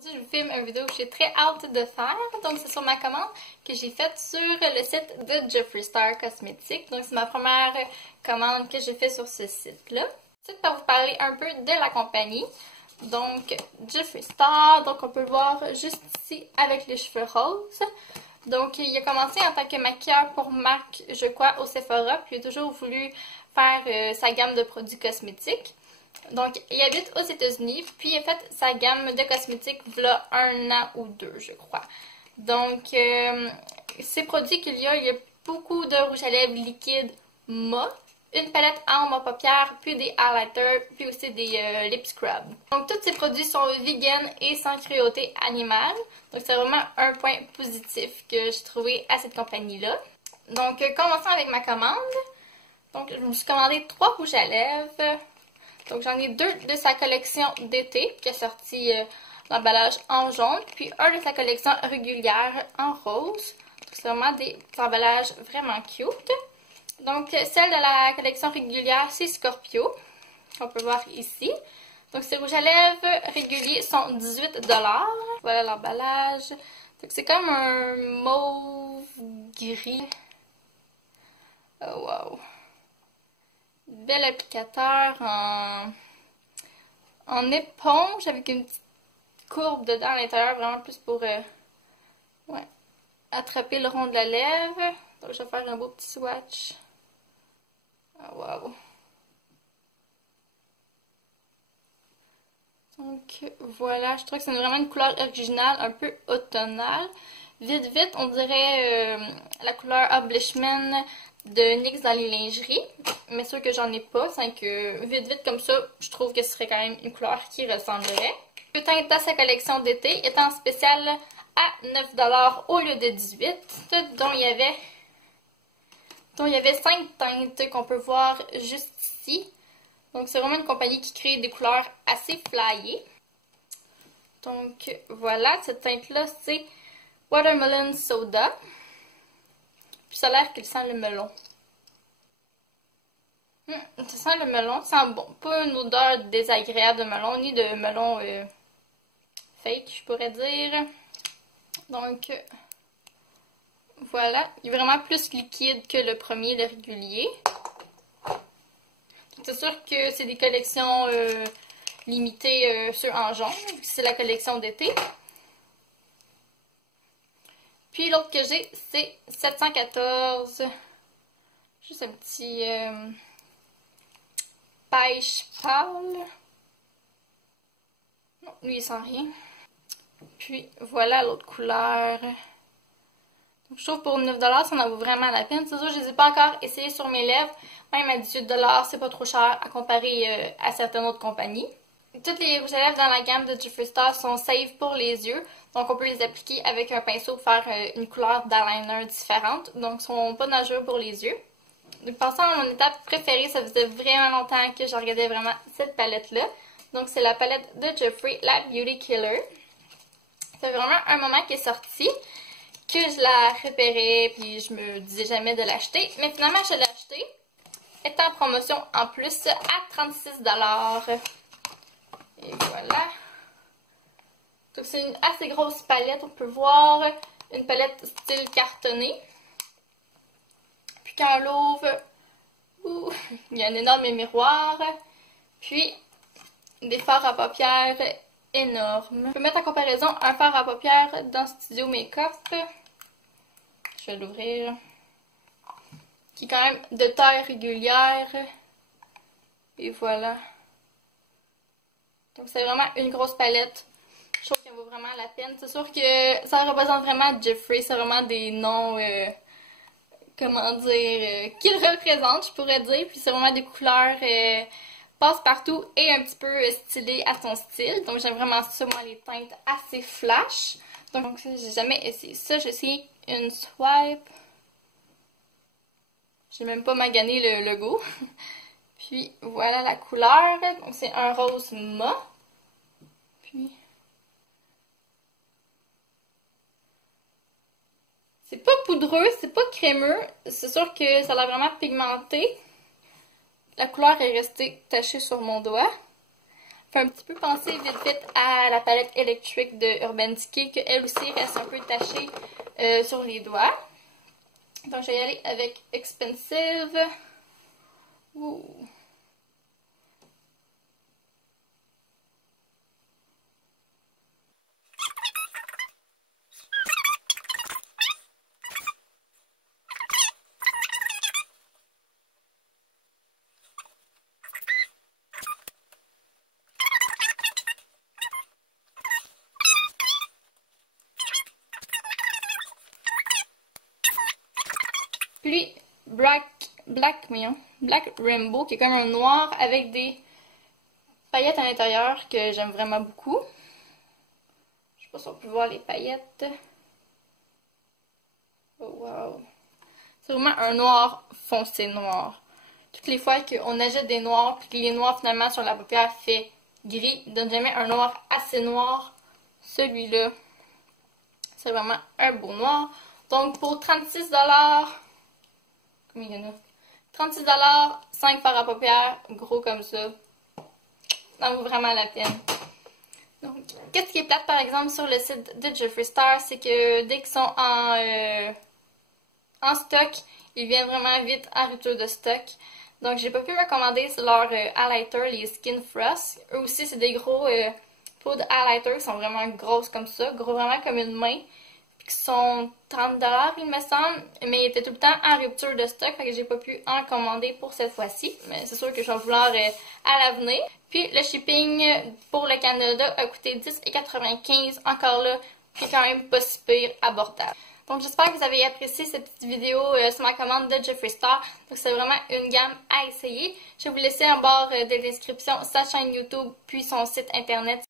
Aujourd'hui, je vous filme une vidéo que j'ai très hâte de faire. Donc, c'est sur ma commande que j'ai faite sur le site de Jeffree Star Cosmetics. Donc, c'est ma première commande que j'ai faite sur ce site-là. C'est pour vous parler un peu de la compagnie. Donc, Jeffree Star, donc on peut le voir juste ici avec les cheveux roses. Donc, il a commencé en tant que maquilleur pour marque, je crois, au Sephora. Puis, il a toujours voulu faire sa gamme de produits cosmétiques. Donc, il habite aux États-Unis, puis il a fait sa gamme de cosmétiques v'là 1 an ou 2, je crois. Donc, ces produits il y a beaucoup de rouge à lèvres liquide mat, une palette en à paupières, puis des highlighters, puis aussi des lip scrubs. Donc, tous ces produits sont vegan et sans cruauté animale. Donc, c'est vraiment un point positif que j'ai trouvé à cette compagnie-là. Donc, commençons avec ma commande. Donc, je me suis commandé 3 rouges à lèvres. Donc, j'en ai 2 de sa collection d'été, qui a sorti l'emballage en jaune, puis un de sa collection régulière en rose. C'est vraiment des emballages vraiment cute. Donc, celle de la collection régulière, c'est Scorpio, qu'on peut voir ici. Donc, ces rouges à lèvres réguliers sont 18 $. Voilà l'emballage. Donc, c'est comme un mauve gris. Oh, wow! Bel applicateur en éponge avec une petite courbe dedans à l'intérieur, vraiment plus pour ouais, attraper le rond de la lèvre. Donc, je vais faire un beau petit swatch. Oh, wow! Donc, voilà, je trouve que c'est vraiment une couleur originale, un peu automnale. Vite, vite, on dirait la couleur Embellishment de NYX dans les lingeries. Mais sûr que j'en ai pas, c'est que vite, vite comme ça, je trouve que ce serait quand même une couleur qui ressemblerait. Le teint dans sa collection d'été est en spécial à 9 $ au lieu de 18 $, dont il y avait 5 teintes qu'on peut voir juste ici. Donc, c'est vraiment une compagnie qui crée des couleurs assez flyées. Donc, voilà, cette teinte-là, c'est Watermelon Soda. Puis, ça a l'air qu'il sent le melon. Ça sent le melon, ça sent bon. Pas une odeur désagréable de melon, ni de melon fake, je pourrais dire. Donc, voilà. Il est vraiment plus liquide que le premier, le régulier. C'est sûr que c'est des collections limitées sur en jaune. C'est la collection d'été. Puis l'autre que j'ai, c'est 714. Juste un petit pêche pâle. Non, lui il sent rien. Puis voilà l'autre couleur. Donc, je trouve pour 9 $, ça en vaut vraiment la peine. C'est sûr, je ne les ai pas encore essayés sur mes lèvres. Même à 18 $, c'est pas trop cher à comparer à certaines autres compagnies. Toutes les rouges à lèvres dans la gamme de Jeffree Star sont safe pour les yeux. Donc, on peut les appliquer avec un pinceau pour faire une couleur d'eyeliner différente. Donc, ils sont pas dangereux pour les yeux. Donc, passons à mon étape préférée. Ça faisait vraiment longtemps que je regardais vraiment cette palette-là. Donc, c'est la palette de Jeffree, la Beauty Killer. C'est vraiment un moment qui est sorti, que je la repérais, puis je me disais jamais de l'acheter. Mais finalement, je l'ai acheté. Elle est en promotion en plus à 36 $. Et voilà. Donc, c'est une assez grosse palette. On peut voir une palette style cartonné. Puis quand on l'ouvre, il y a un énorme miroir. Puis, des fards à paupières énormes. On peut mettre en comparaison un fard à paupières dans Studio Makeup. Je vais l'ouvrir. Qui est quand même de taille régulière. Et voilà. Donc, c'est vraiment une grosse palette. Je trouve qu'elle vaut vraiment la peine. C'est sûr que ça représente vraiment Jeffree. C'est vraiment des noms, comment dire, qu'il représente, je pourrais dire. Puis, c'est vraiment des couleurs passe-partout et un petit peu stylées à son style. Donc, j'aime vraiment ça, moi, les teintes assez flash. Donc, j'ai jamais essayé ça. J'ai essayé une swipe. J'ai même pas magané le logo. Puis voilà la couleur. Donc c'est un rose mat. Puis c'est pas poudreux, c'est pas crémeux. C'est sûr que ça a l'air vraiment pigmenté. La couleur est restée tachée sur mon doigt. fait un petit peu penser vite à la palette électrique de Urban Decay, qu'elle aussi reste un peu tachée sur les doigts. Donc, je vais y aller avec Expensive. Ouh. Puis, Black Rainbow, qui est comme un noir avec des paillettes à l'intérieur que j'aime vraiment beaucoup. Je sais pas si on peut voir les paillettes. Oh wow! C'est vraiment un noir foncé noir. Toutes les fois qu'on ajoute des noirs, puis que les noirs finalement sur la paupière fait gris, il donne jamais un noir assez noir. Celui-là, c'est vraiment un beau noir. Donc pour 36$, combien il y en a? 36$, 5 fards à paupières, gros comme ça. Ça vaut vraiment la peine. Donc, qu'est-ce qui est plate par exemple sur le site de Jeffree Star, c'est que dès qu'ils sont en stock, ils viennent vraiment vite en rupture de stock. Donc, j'ai pas pu me commander leur highlighter, les Skin Frost. Eux aussi, c'est des gros pots de highlighter qui sont vraiment grosses comme ça, gros vraiment comme une main. Qui sont 30$, il me semble, mais ils étaient tout le temps en rupture de stock, fait que j'ai pas pu en commander pour cette fois-ci. Mais c'est sûr que je vais vouloir à l'avenir. Puis le shipping pour le Canada a coûté 10,95$, encore là, qui est quand même pas si pire, abordable. Donc j'espère que vous avez apprécié cette petite vidéo sur ma commande de Jeffree Star. Donc c'est vraiment une gamme à essayer. Je vais vous laisser en barre de description sa chaîne YouTube puis son site internet.